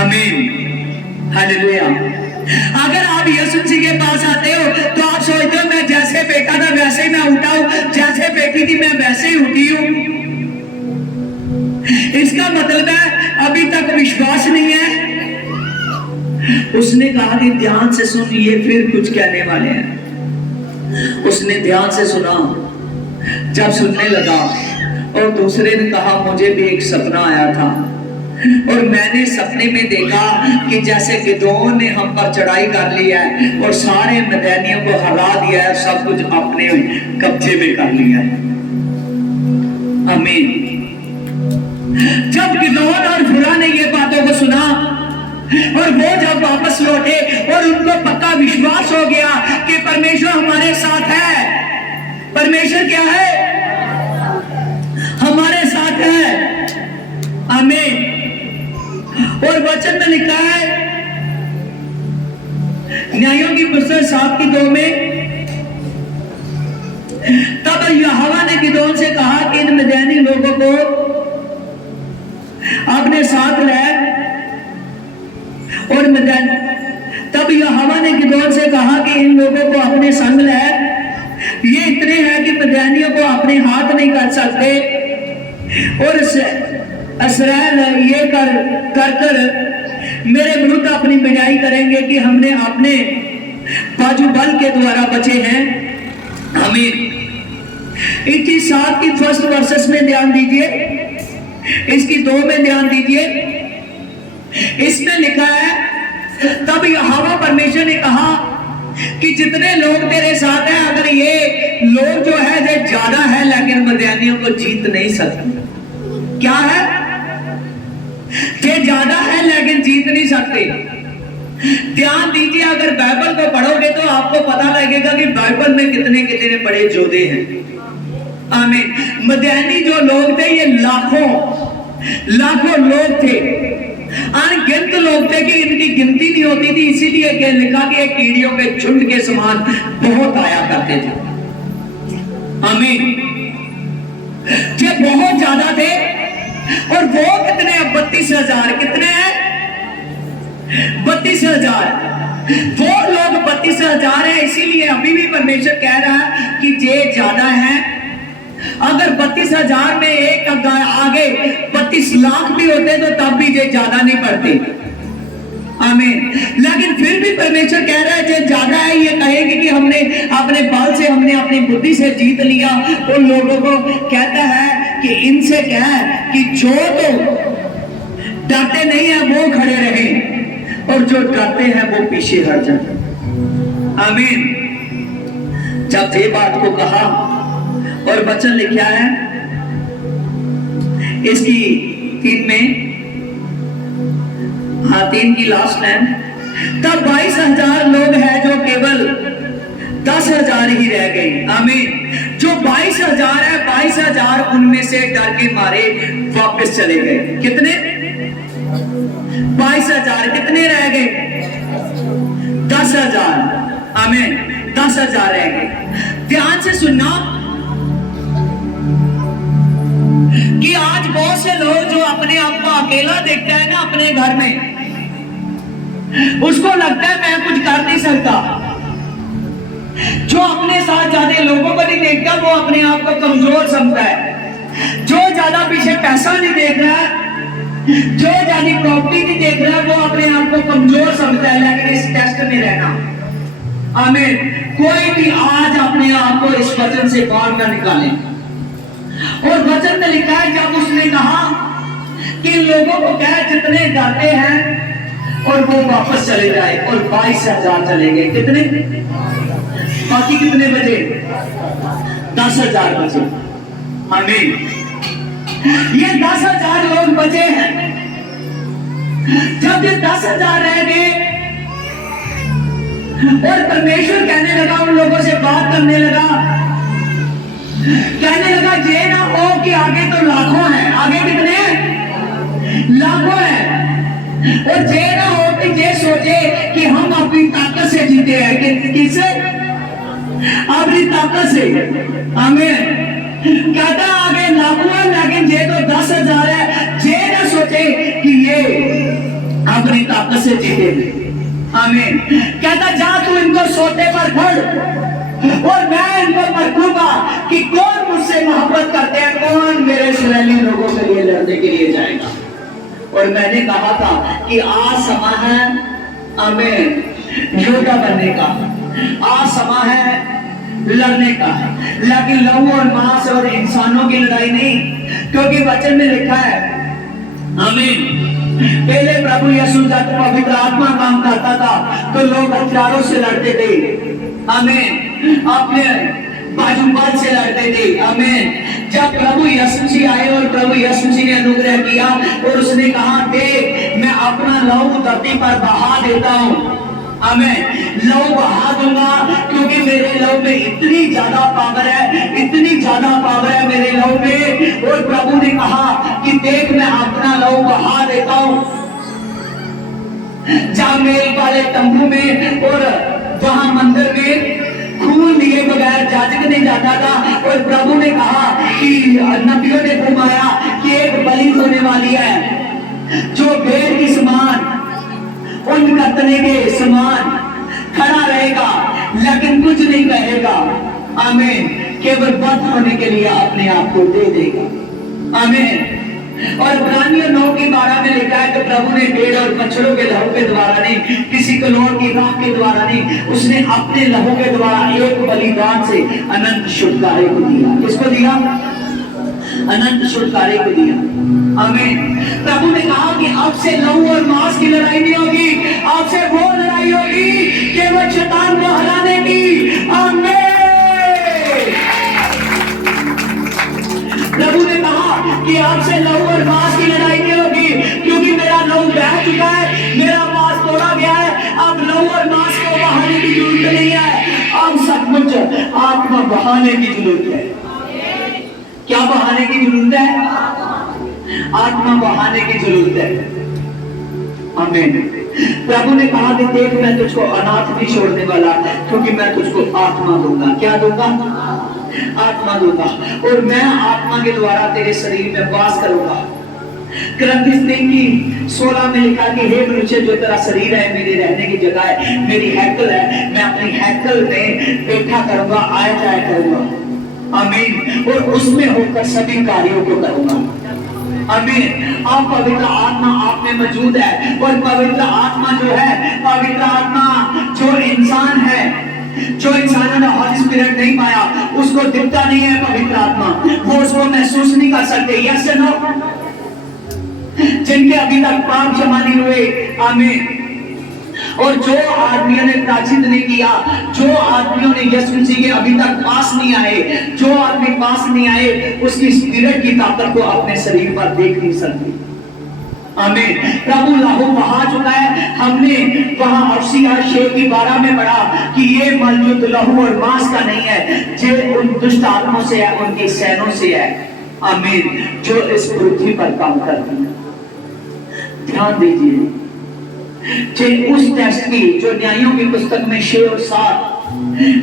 आमीन, हालेलुया। अगर आप यीशु मसीह के पास आते हो तो आप सोचते हो मैं जैसे बैठा था वैसे ही मैं उठा हूं, जैसे बैठी थी मैं वैसे ही उठी हूं। इसका मतलब है अभी तक विश्वास नहीं है। उसने कहा कि ध्यान से सुन, ये फिर कुछ कहने वाले हैं। उसने ध्यान से सुना, जब सुनने लगा, और दूसरे ने कहा मुझे भी एक सपना आया था, और मैंने सपने में देखा कि जैसे गिदोन ने हम पर चढ़ाई कर ली है और सारे मदियानियों को हरा दिया है, सब कुछ अपने कब्जे में कर लिया है। आमीन। जब गिदोन और फुरा ने ये बातों को सुना, और वो जब वापस लौटे और उनको पक्का विश्वास हो गया कि परमेश्वर हमारे साथ है। परमेश्वर क्या है? हमारे साथ है। आमीन। और वचन में लिखा है, न्यायों की पुस्तक 7:2 में, तब यहोवा ने गिदोन से कहा कि इन मिद्यानी लोगों को अपने साथ ले, और तब यहोवा ने गिदोन से कहा कि इन लोगों को अपने संग ले, ये इतने हैं कि मिद्यानियों को अपने हाथ नहीं कर सकते, और इस्राएल ये कर मेरे विरुद्ध अपनी बिजाई करेंगे कि हमने अपने बाजुबल के द्वारा बचे हैं। आमीन। 7 की फर्स्ट वर्सेस में ध्यान दीजिए, इसकी 2 में ध्यान दीजिए। इसमें लिखा है, तब यहोवा परमेश्वर ने कहा कि जितने लोग तेरे साथ हैं, अगर ये लोग जो है ये ज्यादा है लेकिन मदयानियों को जीत नहीं सकते। क्या है? ये ज्यादा है लेकिन जीत नहीं सकते। ध्यान दीजिए, अगर बाइबल को पढ़ोगे तो आपको पता लगेगा कि बाइबल में कितने कितने बड़े योद्धे हैं। आमीन। मदयानी जो लोग थे ये लाखों लोग थे, अनगिनत लोग थे कि इनकी गिनती नहीं होती थी। इसीलिए क्या लिखा कि एक कीड़ियों के झुंड के समान बहुत आया करते थे। आमीन। ये बहुत ज्यादा थे। और वो कितने हैं? 32,000। कितने हैं? 32,000। वो लोग 32,000 है। इसीलिए अभी भी परमेश्वर कह रहा है कि ये ज्यादा है। अगर 32,000 में एक आगे 32 लाख भी होते तो तब भी ये ज्यादा नहीं पड़ते। आमीन। लेकिन फिर भी परमेश्वर कह रहा है ये ज्यादा है। ये कहेंगे कि हमने अपने बल से, हमने अपनी बुद्धि से जीत लिया। उन लोगों को कहता है कि इनसे कह कि जो तो डरते नहीं है वो खड़े रहे और जो डरते हैं वो पीछे हट जाए। आमीन। जब ये बात को कहा और वचन लिखा है इसकी 3 में, 3 की लास्ट है, तब 22,000 लोग हैं जो केवल 10,000 ही रह गए। आमीन। जो 22,000 है, 22,000 उनमें से डर के मारे वापस चले गए। कितने? 22,000। कितने रह गए? 10,000। आमीन। 10,000 रह गए। ध्यान से सुनना कि आज बहुत से लोग जो अपने आप को अकेला देखता है ना अपने घर में, उसको लगता है मैं कुछ कर नहीं सकता। जो अपने साथ ज्यादा लोगों को नहीं देखता वो अपने आप को कमजोर समझता है। जो ज्यादा पीछे पैसा नहीं देख रहा है, जो ज्यादा प्रॉपर्टी नहीं देख रहा है, वो अपने आप को कमजोर समझता है। लेकिन इस टेस्ट में रहना। आमीन। कोई भी आज अपने आप को इस वचन से बाहर कर निकाले। और वचन में लिखा है, जब उसने कहा कि लोगों को कह जितने डरते हैं और वो वापस चले जाए, और 22,000 चले गए। कितने? बाकी कितने बचे? 10,000 बचे। आमीन। ये 10,000 लोग बचे हैं। जब ये 10,000 रह गए और परमेश्वर कहने लगा, उन लोगों से बात करने लगा, कहने लगा ये ना हो कि आगे तो लाखों हैं। आगे कितने हैं? लाखों हैं। और ये ना हो कि ये सोचे कि हम अपनी ताकत से जीते हैं। कि किससे? अपनी ताकत से। आमीन। कहता आगे लाखों है लेकिन ये तो 10,000 है। ये ना सोचे कि ये अपनी ताकत से जीते। आमीन। कहता जा तू इनको सोते पर खड़ और मैं इनको परखूंगा कि कौन मुझसे मोहब्बत करते हैं, कौन मेरे इस्राएली लोगों के लिए लड़ने के लिए जाएगा। और मैंने कहा था कि आज समय है, आमीन, योद्धा बनने का। आज समय है लड़ने का। लेकिन लहू और मांस और इंसानों की लड़ाई नहीं, क्योंकि वचन में लिखा है, आमीन, पहले प्रभु यीशु जब पवित्र आत्मा काम करता था तो लोग हथियारों से लड़ते थे। आमीन। अपने बाजूबंद से लड़ते थे। आमीन। जब प्रभु यीशु जी आए और प्रभु यीशु जी ने अनुग्रह किया और उसने कहा देख मैं अपना लहू धरती पर बहा देता हूँ। आमीन। लहू बहा दूंगा क्योंकि मेरे लहू में इतनी ज्यादा पावर है, इतनी ज्यादा पावर है मेरे लहू में। और प्रभु ने कहा कि देख मैं अपना लहू बहा देता हूँ। जब मेल वाले तंबू में और वहां मंदिर में खून दिए बगैर याजक नहीं जाता था। और प्रभु ने कहा कि नबियों ने फरमाया कि एक बलि होने वाली है जो भेड़ की समान, उन कतने के समान खड़ा रहेगा लेकिन कुछ नहीं कहेगा। आमीन। केवल वध होने के लिए अपने आप को दे देगा। आमीन। और इब्रानियों 9:12 में लिखा है कि प्रभु ने भेड़ और बछड़ों के लहू के द्वारा नहीं, किसी कलोर की राख के द्वारा नहीं, उसने अपने लहू के द्वारा एक बलिदान से अनंत छुटकारे को दिया। किसको दिया? अनंत छुटकारे को दिया। आमीन। प्रभु ने कहा कि आपसे लहू और मांस की लड़ाई नहीं होगी, आपसे वो लड़ाई होगी केवल शैतान को हराने की। आमीन। प्रभु ने कहा कि आपसे लहू और मांस की लड़ाई नहीं होगी, क्योंकि मेरा लहू बह चुका है, मेरा मांस तोड़ा गया है। अब लहू और मांस को बहाने की जरूरत नहीं है, अब सब कुछ आत्मा बहाने की जरूरत है। क्या बहाने की जरूरत है? आत्मा बहाने की जरूरत है। आमीन। प्रभु ने कहा कि देख, मैं तुझको अनाथ नहीं छोड़ने वाला, क्योंकि मैं तुझको आत्मा दूंगा। क्या दूंगा? आत्मा दूंगा। और मैं आत्मा के द्वारा तेरे शरीर में वास करूंगा। कुरिन्थियों 3:16 में लिखा कि हे मनुष्य, जो तेरा शरीर है मेरे रहने की जगह है, मेरी हैकल है, मैं अपनी हैकल में बैठा करूंगा, आया जाया करूंगा। आमीन। और उसमें होकर सभी कार्यों को करूंगा। आमीन। आप पवित्र आत्मा आप में मौजूद है, और पवित्र आत्मा जो है, पवित्र आत्मा जो इंसान है, जो इंसानों ने हॉली स्पिरिट नहीं पाया, उसको दिखता नहीं है पवित्र आत्मा, वो उसको महसूस नहीं कर सकते। Yes no? जिनके अभी तक पाप जमा नहीं हुए। आमीन। और जो आदमियों ने प्राचित नहीं किया, जो आदमियों ने यीशु मसीह के अभी तक पास नहीं आए, जो आदमी पास नहीं आए, उसकी स्पिरिट की ताकत को अपने शरीर पर देख नहीं सकती। आमीन। प्रभु लहू बहा चुका है। हमने वहां हौसिया 6:12 में पढ़ा कि ये मौजूद लहू और मांस का नहीं है, जो उन दुष्ट आत्माओं से है, उनके सैनों से है। आमीन। जो इस पृथ्वी पर काम करती है। ध्यान दीजिए, जो उस टेस्ट की, जो न्यायों की पुस्तक में 6 और 7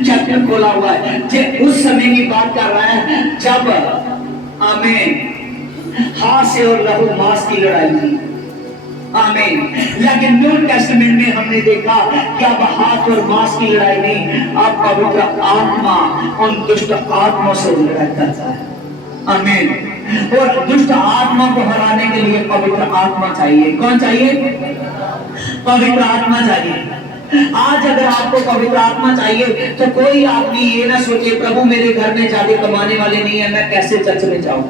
चैप्टर खोला हुआ है, जो उस समय की बात कर रहा है जब आमीन हाथ से और लहू मांस की लड़ाई थी। आमीन। लेकिन न्यू टेस्टमेंट में हमने देखा कि अब हाथ और मांस की लड़ाई नहीं, अब पवित्र आत्मा उन दुष्ट आत्माओं से लड़ाई करता है। आमीन। और दुष्ट आत्मा को हराने के लिए पवित्र आत्मा चाहिए। कौन चाहिए? पवित्र आत्मा चाहिए। आज अगर आपको पवित्र आत्मा चाहिए तो कोई आदमी ये ना सोचे प्रभु मेरे घर में ज्यादा कमाने वाले नहीं है, मैं कैसे चर्च में जाऊं।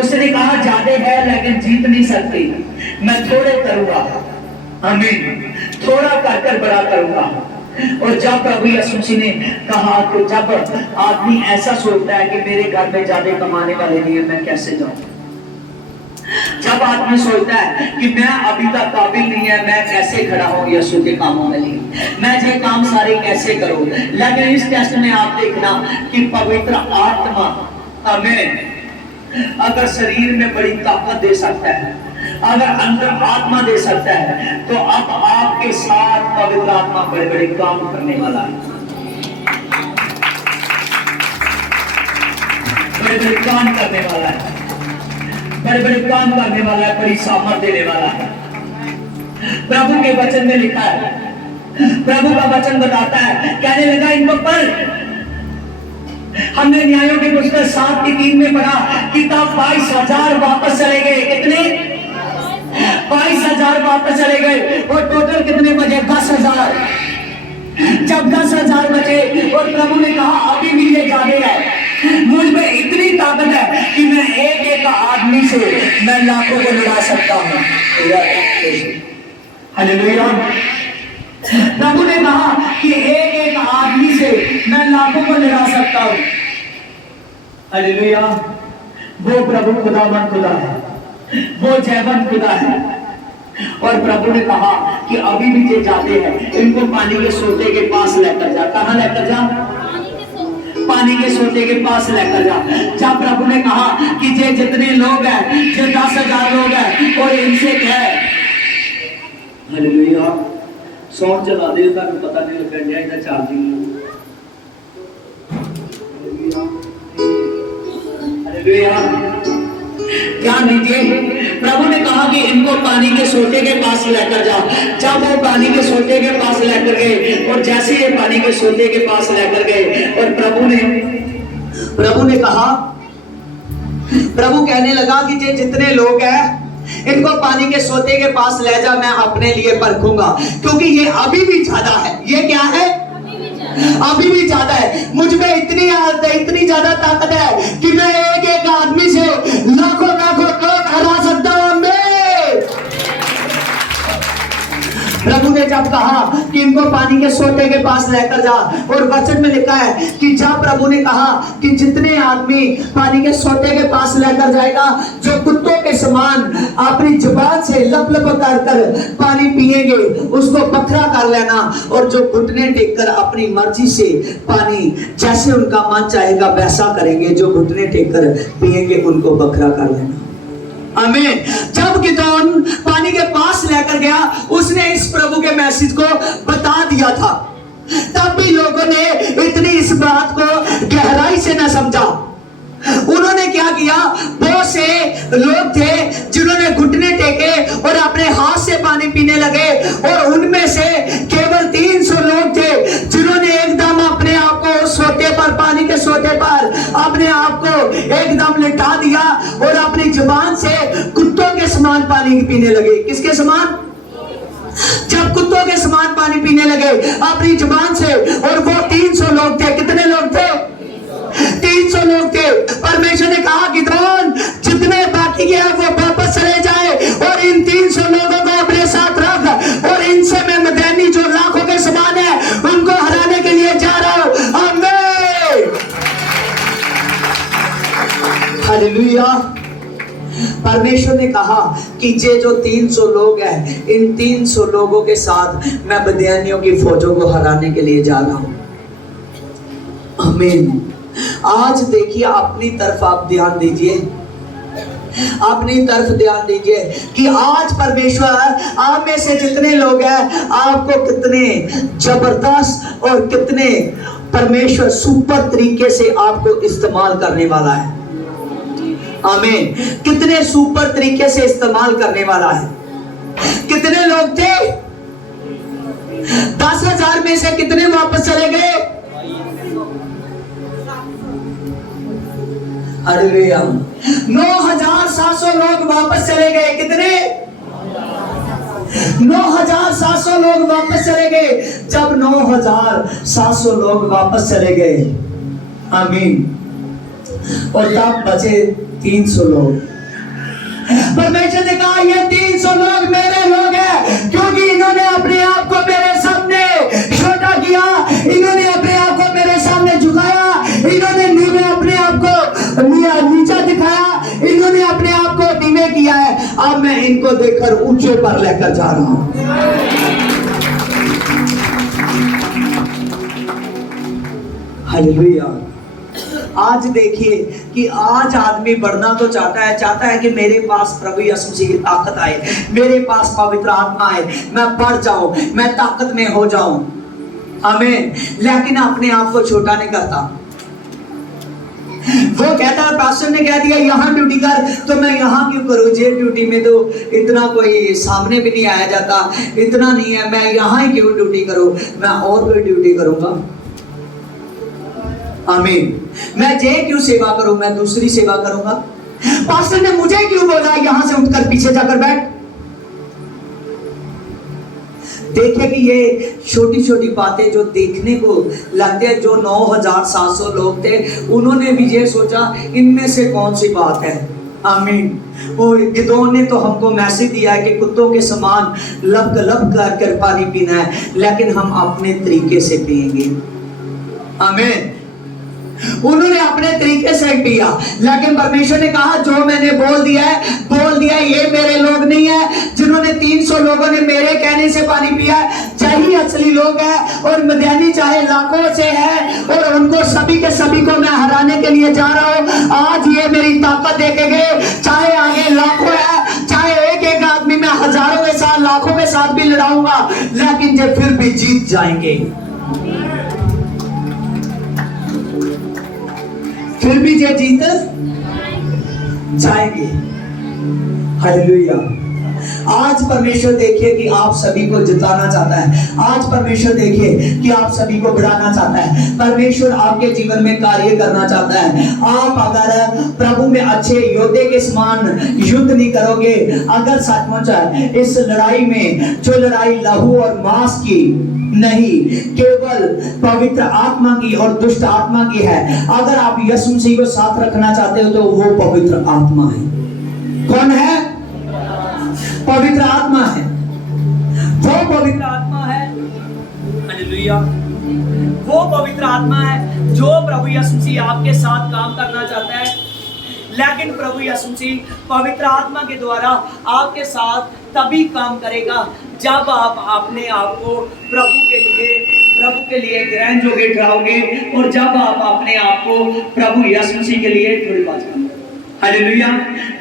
उसने कहा ज्यादा है लेकिन जीत नहीं सकती, मैं थोड़े करूंगा। आमीन। थोड़ा कर बड़ा करूंगा। और जब प्रभु यीशु मसीह ने कहा कि जब आदमी ऐसा सोचता है कि मेरे घर में ज्यादा कमाने वाले नहीं है, मैं कैसे जाऊं। जब आदमी सोचता है कि मैं अभी तक काबिल नहीं है, मैं कैसे खड़ा हूं यीशु के कामों में लिए, मैं ये काम सारे कैसे करूं। लेकिन इस टेस्ट में आप देखना कि पवित्र आत्मा हमें अगर शरीर में बड़ी ताकत दे सकता है, अगर अंदर आत्मा दे सकता है, तो अब आपके साथ पवित्र आत्मा बड़े बड़े काम करने वाला है। बड़े बड़े काम करने वाला है, बड़े बड़े काम करने वाला है, बड़ी सामर्थ देने वाला है। प्रभु के वचन में लिखा है, प्रभु का वचन बताता है, कहने लगा इनको पढ़। हमने न्यायों की पुस्तक 7:3 में पढ़ा कि तब 22,000 वापस चले गए। कितने? 22,000 वापस चले गए। और टोटल कितने बचे? 10,000। जब 10,000 बचे और प्रभु ने कहा अभी भी ये ज्यादा है, मुझ में इतनी ताकत है कि मैं एक एक आदमी से मैं लाखों को लड़ा सकता हूँ। हालेलुया। प्रभु ने कहा कि एक एक आदमी से मैं लाखों को लड़ा सकता हूँ। हालेलुया। वो प्रभु खुदावन खुदा है, वो जयवंत खुदा है। और प्रभु ने कहा कि अभी भी जे जाते हैं इनको पानी के सोते के पास लेकर जा। कहां लेकर जा? पानी के सोते के पास लेकर जा। जब प्रभु ने कहा कि जे जितने लोग हैं, जो 10,000 लोग हैं, और इनसे कह, हालेलुया, साउंड चला दे ताकि पता नहीं लगेगा इधर चार्जिंग। ध्यान दीजिए, प्रभु ने कहा कि इनको पानी के सोते के पास लेकर जाओ। जब वो पानी के सोते के पास लेकर गए, और जैसे ये पानी के सोते के पास लेकर गए, और प्रभु ने कहा प्रभु कहने लगा कि ये जितने लोग हैं इनको पानी के सोते के पास ले जा, मैं अपने लिए परखूंगा, क्योंकि ये अभी भी ज्यादा है। ये क्या है? अभी भी ज्यादा है। मुझ में इतनी आदत है, इतनी ज्यादा ताकत है कि मैं एक एक आदमी से लाखों लाखों लोग हरा सकता हूं। प्रभु ने जब कहा कि इनको पानी के सोते के पास लेकर जा, और वचन में लिखा है कि जब प्रभु ने कहा कि जितने आदमी पानी के सोते के पास लेकर जाएगा, जो कुत्तों के समान अपनी जुबान से लप लप कर कर पानी पिएंगे, उसको बखरा कर लेना, और जो घुटने टेक कर अपनी मर्जी से पानी जैसे उनका मन चाहेगा वैसा करेंगे, जो घुटने टेक कर पिएंगे उनको बखरा कर लेना। आमीन। जब गिदोन पानी के पास लेकर गया, उसने इस प्रभु के मैसेज को बता दिया था, तब भी लोगों ने इतनी इस बात को गहराई से न समझा। उन्होंने क्या किया, बहुत से लोग थे जिन्होंने घुटने टेके और अपने हाथ से पानी पीने लगे, और उनमें से केवल 300 लोग थे जिन्होंने एकदम अपने आप को सोते पर, पानी के सोते पर अपने आप को एकदम लिटा दिया और अपनी जुबान से कुत्तों के समान पानी पीने लगे। किसके समान? जब कुत्तों के समान पानी पीने लगे अपनी जुबान से, और वो 300 लोग थे। कितने लोग थे? 300 लोग थे। परमेश्वर ने कहा गिदोन जितने बाकी है वो वापस चले जाए, और इन 300 लोगों को अपने साथ रख, और इनसे मैं मदीनी जो लाखों के समान है उनको हराने के लिए जा रहा हूं। आमीन, हालेलुया। परमेश्वर ने कहा कि ये जो 300 लोग हैं, इन 300 लोगों के साथ मैं मदीनियों की फौजों को हराने के लिए जा रहा हूं। आमीन। आज देखिए, अपनी तरफ आप ध्यान दीजिए, अपनी तरफ ध्यान दीजिए कि आज परमेश्वर आप में से जितने लोग हैं, आपको कितने जबरदस्त और कितने परमेश्वर सुपर तरीके से आपको इस्तेमाल करने वाला है। आमीन। कितने सुपर तरीके से इस्तेमाल करने वाला है। कितने लोग थे? 10,000 में से कितने वापस चले गए? हालेलुया। 9,700 लोग वापस चले गए। कितने? 9,700 लोग वापस चले गए। जब 9,700 लोग वापस चले गए, आमीन, और तब बचे 300 लोग। परमेश्वर ने कहा ये 300 लोग मेरे लोग हैं, क्योंकि इन्होंने अपने आप को मेरे सामने छोटा किया, इन्होंने अपने आप को मेरे सामने झुकाया, इन्होंने अपने आप को नीचा दिखाया, इन्होंने अपने आप को नीवे किया है। अब मैं इनको देखकर ऊंचे पर लेकर जा रहा हूं। हालेलुया। आज देखिए कि आज आदमी बढ़ना तो चाहता है कि मेरे पास प्रभु यीशु मसीह की ताकत आए, मेरे पास पवित्र आत्मा आए, मैं बढ़ जाऊं, मैं ताकत में हो जाऊं। आमीन। लेकिन अपने आप को छोटा नहीं करता। वो कहता है, पास्टर ने कह दिया यहाँ ड्यूटी कर, तो मैं यहाँ क्यों करूँ? ये ड्यूटी में तो इतना कोई सामने भी नहीं आया जाता, इतना नहीं है, मैं यहाँ ही क्यों ड्यूटी करूँ? मैं और कोई ड्यूटी करूंगा। आमीन। मैं जे क्यों सेवा करूं? मैं दूसरी सेवा करूंगा। पास्टर ने मुझे क्यों बोला यहाँ से उठकर पीछे जाकर बैठ? देखे कि ये छोटी छोटी बातें जो देखने को लगते हैं, जो 9,700 लोग थे, उन्होंने भी ये सोचा इनमें से कौन सी बात है। आमीन। और गिदोन ने तो हमको मैसेज दिया है कि कुत्तों के समान लब कर पानी पीना है, लेकिन हम अपने तरीके से पिएंगे। आमीन। उन्होंने अपने तरीके से पिया, लेकिन परमेश्वर ने कहा जो मैंने बोल दिया है, ये मेरे लोग नहीं है जिन्होंने 300 लोगों ने मेरे कहने से पानी पिया। यही असली लोग हैं, और मदीनी चाहे लाखों से है, और उनको सभी के सभी को मैं हराने के लिए जा रहा हूं। आज ये मेरी ताकत देखेंगे, चाहे आगे लाखों है, चाहे एक एक आदमी मैं हजारों के साथ, लाखों के साथ भी लड़ाऊंगा, लेकिन ये फिर भी जीत जाएंगे, फिर भी ये जीत जाएंगे। हालेलुया। आज परमेश्वर देखिए कि आप सभी को जिताना चाहता है। आज परमेश्वर देखिए कि आप सभी को बढ़ाना चाहता है। परमेश्वर आपके जीवन में कार्य करना चाहता है। आप अगर प्रभु में अच्छे योद्धे के समान युद्ध नहीं करोगे, अगर सचमुच इस लड़ाई में जो लड़ाई लहू और मांस की नहीं, केवल पवित्र आत्मा की और दुष्ट आत्मा की है, अगर आप यीशु मसीह को साथ रखना चाहते हो तो वो पवित्र आत्मा है। कौन है? पवित्र आत्मा है। वो पवित्र आत्मा है, हालेलुया, वो पवित्र आत्मा है जो प्रभु यीशु मसीह आपके साथ काम करना चाहता है। लेकिन प्रभु यीशु मसीह पवित्र आत्मा के द्वारा आपके साथ तभी काम करेगा जब आप अपने आप को प्रभु के लिए ग्रहण जोगे ठहराओगे, और जब आप अपने आप को प्रभु यीशु मसीह के लिए थोड़ी बात करेंगे, हालेलुया,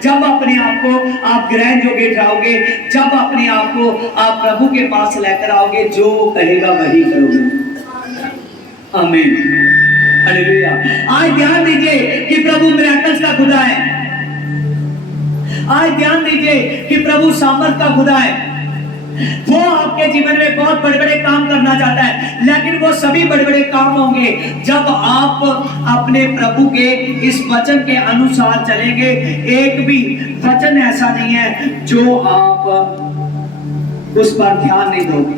जब अपने आप को आप ग्रहण जोगे ठहराओगे, जब अपने आप को आप प्रभु के पास लेकर आओगे, जो कहेगा वही करोगे। आमीन, हालेलुया। आज ध्यान दीजिए कि प्रभु मिरेकल्स का खुदा है। आज ध्यान दीजिए कि प्रभु सामर्थ का खुदा है। वो आपके जीवन में बहुत बड़े बड़े काम करना चाहता है, लेकिन वो सभी बड़े बड़े काम होंगे जब आप अपने प्रभु के इस वचन के अनुसार चलेंगे। एक भी वचन ऐसा नहीं है जो आप उस पर ध्यान नहीं दोगे,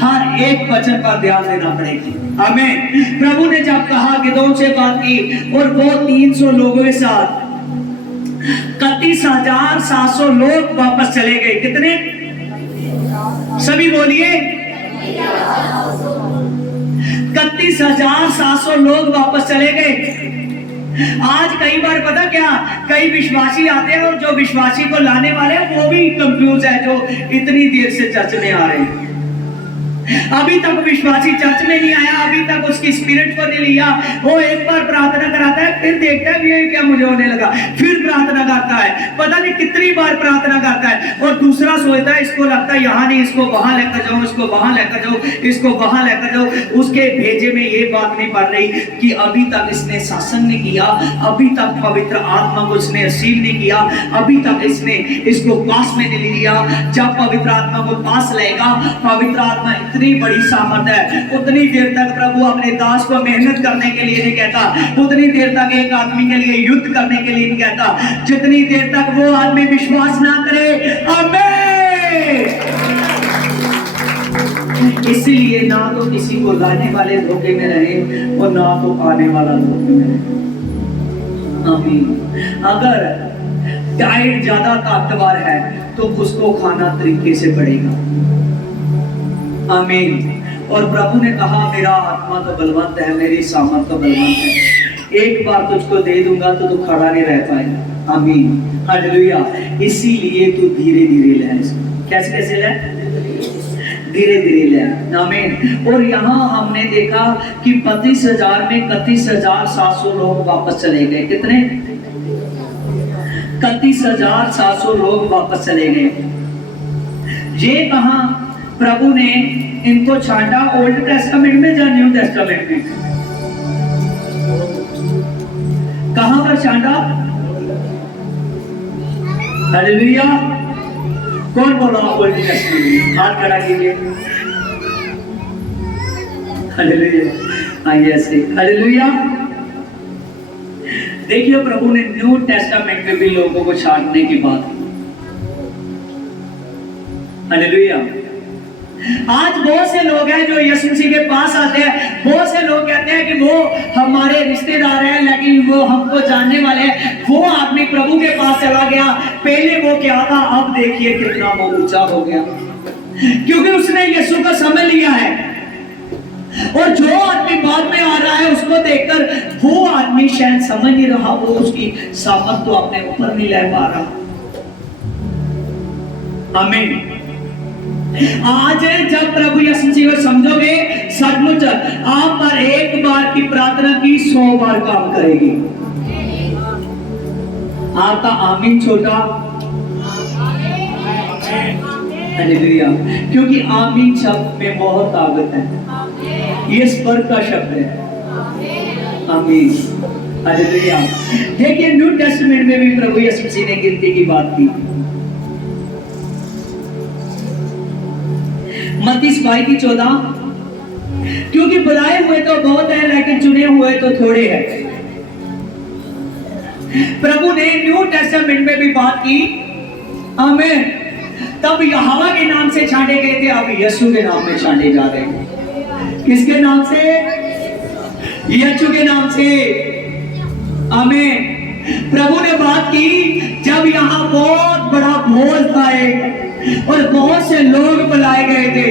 हर एक वचन पर ध्यान देना पड़ेगा। आमीन। प्रभु ने जब कहा गिदोन से बात की और वो 300 लोगों के साथ 31,700 लोग वापस चले गए। कितने? सभी बोलिए, 31,700 लोग वापस चले गए। आज कई बार पता क्या, कई विश्वासी आते हैं और जो विश्वासी को लाने वाले हैं वो भी कंफ्यूज है, जो इतनी देर से चर्च में आ रहे हैं। अभी तक विश्वासी चर्च में नहीं आया, अभी तक उसकी स्पिरिट को नहीं लिया। वो एक बार प्रार्थना कराता है, फिर देखता है ये क्या मुझे होने लगा, फिर प्रार्थना करता है, पता नहीं कितनी बार प्रार्थना करता है, और दूसरा सोचता है, इसको लगता है यहाँ नहीं, इसको वहां लेकर जाओ, इसको वहां लेकर जाओ, इसको वहां लेकर जाओ। उसके भेजे में ये बात नहीं पड़ रही कि अभी तक इसने शासन नहीं किया, अभी तक पवित्र आत्मा को इसने रिसीव नहीं किया, अभी तक इसने इसको पास में नहीं लिया। जब पवित्र आत्मा को पास लेगा, पवित्र आत्मा इतनी बड़ी सामर्थ है, उतनी देर तक प्रभु अपने दास को मेहनत करने के लिए नहीं कहता, उतनी देर तक एक आदमी के लिए युद्ध करने के लिए नहीं कहता, जितनी देर तक वो आदमी विश्वास ना करे। आमीन। इसीलिए ना तो किसी को लाने वाले धोखे में रहे और ना तो आने वाला धोखे में रहे। आमीन। अगर डाइट ज्यादा ताकतवर है तो उसको खाना तरीके से पड़ेगा। आमीन। और प्रभु ने कहा मेरा आत्मा तो बलवंत है, मेरी सामर्थ तो बलवंत है, एक बार तुझको दे दूंगा तो तू खड़ा नहीं रह पाएगा। आमीन, हालेलुया। इसीलिए तू धीरे धीरे ले इसको। कैसे कैसे ले? धीरे धीरे ले। आमीन। और यहाँ हमने देखा कि 32,000 में 31,700 लोग वापस चले गए। कितने? 31,700 लोग वापस चले गए। ये कहा प्रभु ने इनको छांटा, ओल्ड टेस्टामेंट में या न्यू टेस्टामेंट में? कहां पर छांटा? हालेलुया। कौन बोला ओल्ड टेस्टामेंट में? हाथ खड़ा कीजिए। हालेलुया। आइए ऐसे। हालेलुया। देखिए प्रभु ने न्यू टेस्टामेंट में भी लोगों को छांटने की बात की। हालेलुया। आज बहुत से लोग हैं जो यीशु मसीह के पास आते हैं, बहुत से लोग कहते हैं कि वो हमारे रिश्तेदार हैं, लेकिन वो हमको जानने वाले हैं। वो आदमी प्रभु के पास चला गया, पहले वो क्या था, अब देखिए कितना वो ऊंचा हो गया, क्योंकि उसने यीशु का समझ लिया है। और जो आदमी बाद में आ रहा है उसको देखकर वो आदमी शायद समझ नहीं रहा, वो उसकी सामर्थ तो अपने ऊपर नहीं ले पा रहा। आमीन। आज जब प्रभु यीशु मसीह को समझोगे, सचमुच आप पर एक बार की प्रार्थना की 100 बार काम करेगी। आपका आमीन छोटा, हालेलुया, क्योंकि आमीन शब्द में बहुत ताकत है, ये स्वर का शब्द है। आमीन, हालेलुया। देखिए न्यू टेस्टामेंट में भी प्रभु यीशु मसीह ने गिनती की बात की। मत्ती 22:14, क्योंकि बुलाए हुए तो बहुत है लेकिन चुने हुए तो थोड़े हैं। प्रभु ने न्यू टेस्टामेंट में भी बात की, आमीन। तब यहोवा के नाम से छांटे गए थे, अब यीशु के नाम में छांटे जा रहे हैं। किसके नाम से? यीशु के नाम से, आमीन। प्रभु ने बात की, जब यहाँ बहुत बड़ा भोज था और बहुत से लोग बुलाए गए थे,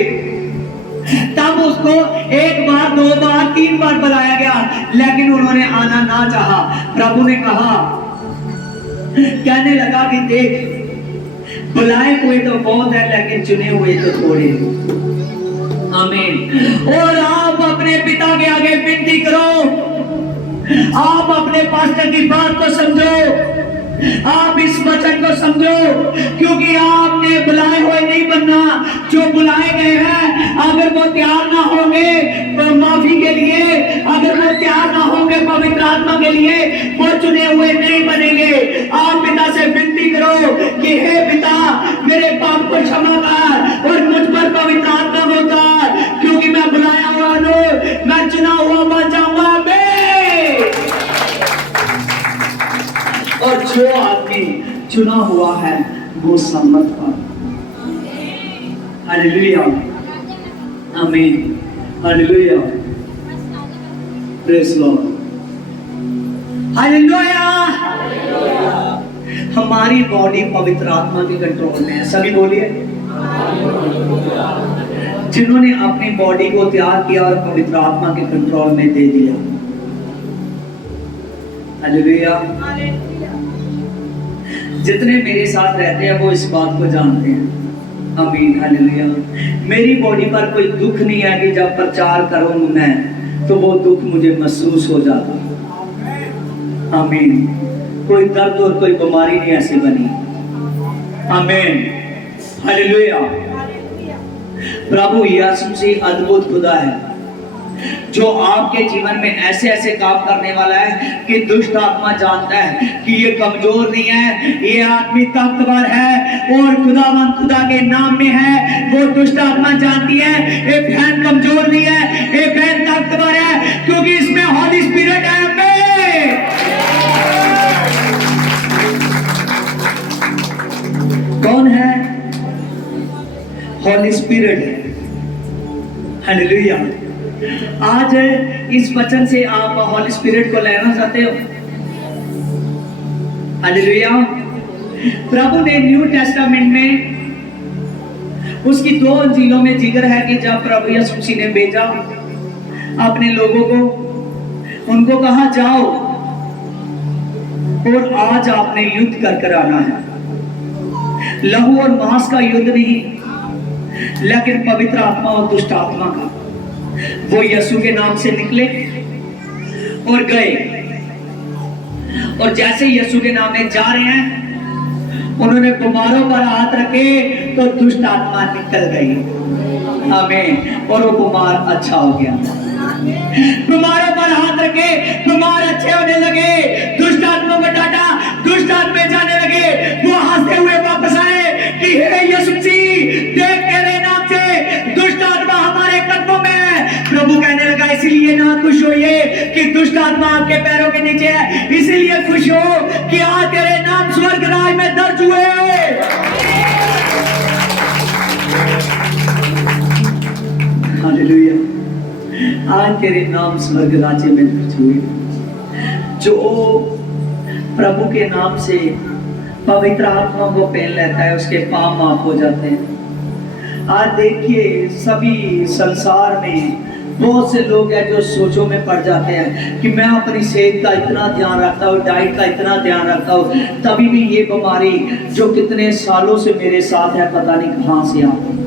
तब उसको एक बार, दो बार, तीन बार बुलाया गया, लेकिन उन्होंने आना ना चाहा। प्रभु ने कहा, कहने लगा कि देख, बुलाए हुए तो बहुत है लेकिन चुने हुए तो थोड़े हैं, आमीन। और आप अपने पिता के आगे विनती करो, आप अपने पास्टर की बात को समझो, आप इस वचन को समझो, क्योंकि आपने बुलाए हुए नहीं बनना। जो बुलाए गए हैं, अगर वो तैयार ना होंगे तो माफी के लिए, अगर वो तैयार ना होंगे पवित्र आत्मा के लिए, वो चुने हुए नहीं बनेंगे। आप पिता से विनती करो कि हे पिता, मेरे पाप को क्षमा कर और मुझ पर पवित्र आत्मा को उतार, क्योंकि मैं बुलाया हुआ हूं, मैं चुना हुआ बन जाऊंगा। और जो आदमी चुना हुआ है वो सम्मत पर, हालेलुया, आमीन, हालेलुया, प्रेज लॉर्ड, हालेलुया। हमारी बॉडी पवित्र आत्मा के कंट्रोल में है, सभी बोलिए। जिन्होंने अपनी बॉडी को त्याग किया और पवित्र आत्मा के कंट्रोल में दे दिया, हालेलुया। जितने मेरे साथ रहते हैं वो इस बात को जानते हैं, आमीन, हालेलुया। मेरी बॉडी पर कोई दुख नहीं है कि जब प्रचार करूं मैं तो वो दुख मुझे महसूस हो जाता, आमीन। कोई दर्द और कोई बीमारी नहीं ऐसी बनी, आमीन, हालेलुया। प्रभु यीशु मसीह अद्भुत खुदा है, जो आपके जीवन में ऐसे ऐसे काम करने वाला है कि दुष्ट आत्मा जानता है कि ये कमजोर नहीं है, ये आदमी ताकतवर है और खुदावंद खुदा के नाम में है। वो दुष्ट आत्मा जानती है ये बहन कमजोर नहीं है, ये बहन ताकतवर है, क्योंकि इसमें हॉली स्पिरिट है। कौन है? हॉली स्पिरिट है, हालेलुया। आज इस वचन से आप हॉली स्पिरिट को लेना चाहते हो, हालेलुया। प्रभु ने न्यू टेस्टामेंट में उसकी 2 अंजीलों में जिक्र है कि जब प्रभु यीशु मसीह ने भेजा अपने लोगों को, उनको कहा जाओ और आज आपने युद्ध कर आना है। लहू और मांस का युद्ध नहीं, लेकिन पवित्र आत्मा और दुष्ट आत्मा का। वो यीशु के नाम से निकले और गए, और जैसे यीशु के नाम में जा रहे हैं, उन्होंने बीमारों पर हाथ रखे तो दुष्ट आत्मा निकल गई, आमीन। और वो बीमार अच्छा हो गया। बीमारों पर हाथ रखे, बीमार अच्छे होने लगे, दुष्ट आत्मा को डांटा, दुष्ट आत्मा जाने लगे। वो हंसते हुए वापस आए कि हे यीशु मसीह, देख तेरे नाम से दुष्ट आत्मा हमारे कदमों में है। प्रभु कहने लगा, इसीलिए ना खुश होइए कि दुष्ट आत्मा आपके पैरों के नीचे है, इसीलिए खुश हो कि आज तेरे नाम स्वर्ग राज में दर्ज हुए। हालेलुया। आज तेरे नाम स्वर्ग राज्य में दर्ज हुए। जो प्रभु के नाम से पवित्र आत्मा को पहन लेता है, उसके पाप माफ हो जाते हैं। आज देखिए, सभी संसार में बहुत से लोग हैं जो सोचों में पड़ जाते हैं कि मैं अपनी सेहत का इतना ध्यान रखता हूँ, डाइट का इतना ध्यान रखता हूँ, तभी भी ये बीमारी जो कितने सालों से मेरे साथ है, पता नहीं कहाँ से आती।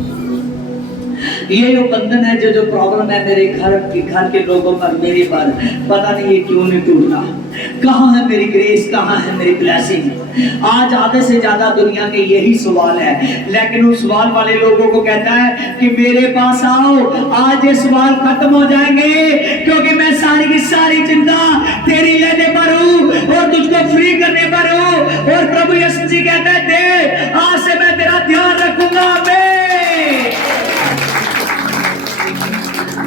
ये जो बंधन है, जो प्रॉब्लम है मेरे घर के लोगों पर, मेरे पर, पता नहीं ये क्यों नहीं टूट रहा। कहाँ है मेरी ग्रेस, कहाँ है मेरी ब्लेसिंग? आज आधे से ज्यादा दुनिया के यही सवाल है, लेकिन उस सवाल वाले लोगों को कहता है कि मेरे पास आओ, आज ये सवाल खत्म हो जाएंगे, क्योंकि मैं सारी की सारी चिंता तेरी लेने पर हूँ और तुझको फ्री करने पर हूँ। और प्रभु यीशु जी कहता है, दे, आज से मैं तेरा ध्यान रखूंगा।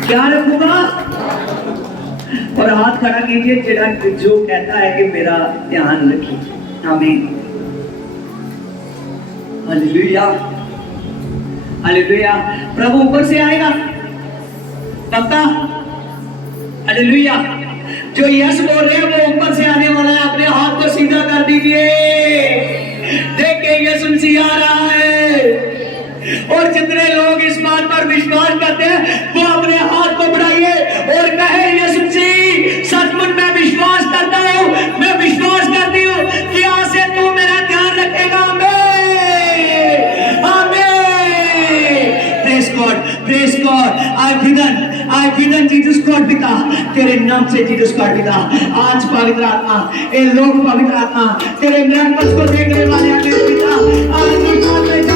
क्या रखूंगा? और हाथ खड़ा कीजिए जेड़ा जो कहता है कि मेरा ध्यान रखिए। आमीन। Hallelujah, hallelujah. प्रभु ऊपर से आएगा पक्का। हालेलुया। जो यस बोल रहे हैं वो ऊपर से आने वाला है। अपने हाथ को सीधा कर दीजिए, देखिए यीशु मसीह आ रहा है। और जितने लोग इस बात पर विश्वास करते हैं वो अपने हाथ को बढ़ाइए और कहे यीशु मसीह सचमुच मैं विश्वास करता हूँ, मैं विश्वास करती हूँ कि आज से तू मेरा ध्यान रखेगा। Praise God. I begun Jesus God पिता, तेरे नाम से जीसस गॉड पिता। आज पवित्र आत्मा, ये लोग पवित्र आत्मा तेरे मिराकल्स को देखने वाले हैं मेरे पिता। आज